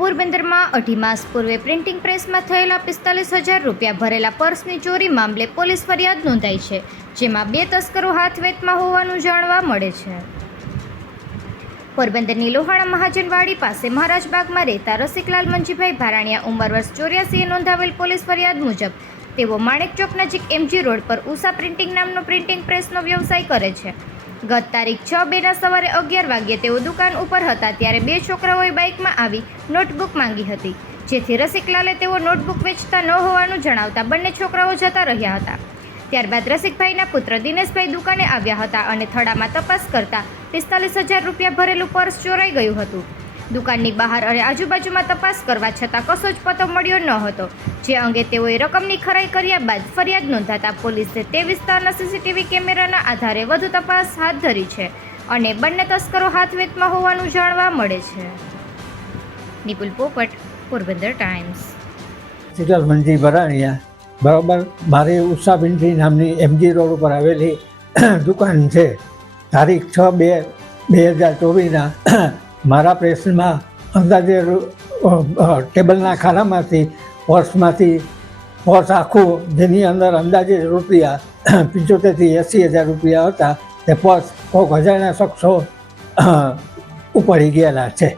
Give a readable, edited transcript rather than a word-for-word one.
પોરબંદરમાં 2.5 માસ પૂર્વે પ્રિન્ટિંગ પ્રેસમાં થયેલા 45,000 રૂપિયા ભરેલા પર્સની ચોરી મામલે પોલીસ ફરિયાદ નોંધાઈ છે, જેમાં 2 તસ્કરો હાથવેતમાં હોવાનું જાણવા મળે છે. પોરબંદરની લોહાણા મહાજનવાડી પાસે મહારાજબાગમાં રહેતા રસિકલાલ મંજીભાઈ ભારાણીયા ઉંમર વર્ષ 84 નોંધાવેલ પોલીસ ફરિયાદ મુજબ તેઓ માણેક ચોક નજીક MG રોડ પર ઉષા પ્રિન્ટિંગ નામનો પ્રિન્ટિંગ પ્રેસનો વ્યવસાય કરે છે. ગત તારીખ 6/2ના સવારે 11 વાગ્યે તેઓ દુકાન ઉપર હતા ત્યારે 2 છોકરાઓએ બાઇકમાં આવી નોટબુક માંગી હતી, જેથી રસિકલાલે તેઓ નોટબુક વેચતા ન હોવાનું જણાવતા બંને છોકરાઓ જતા રહ્યા હતા. ત્યારબાદ રસિકભાઈના પુત્ર દિનેશભાઈ દુકાને આવ્યા હતા અને થડામાં તપાસ કરતા 45,000 રૂપિયા ભરેલું પર્સ ચોરાઈ ગયું હતું. દુકાનની બહાર અને આજુબાજુમાં તપાસ કરવા છતાં કશો જ પતો મળ્યો ન હતો, જે અંગે તેઓએ રકમની ખરાઈ કર્યા બાદ ફરિયાદ નોંધાતા પોલીસે તે વિસ્તારના CCTV કેમેરાના આધારે વધુ તપાસ હાથ ધરી છે અને બંને તસ્કરો હાથવેતમાં હોવાનું જાણવા મળે છે. નિપુલ પોપટ, પોરબંદર ટાઈમ્સ. રસિકલાલ મંજી ભરાણીયા, બરાબર. મારી ઉષા પ્રિન્ટિંગ નામની MG રોડ ઉપર આવેલી દુકાન છે. તારીખ 6/2/2024ના મારા પ્રેસમાં અંદાજે ટેબલના ખાનામાંથી પર્સ આખું, જેની અંદર અંદાજે રૂપિયા 75,000 થી 80,000 રૂપિયા હતા, તે પર્સ કોઈક અજાણ્યા શખ્સો ઉપાડી ગયેલા છે.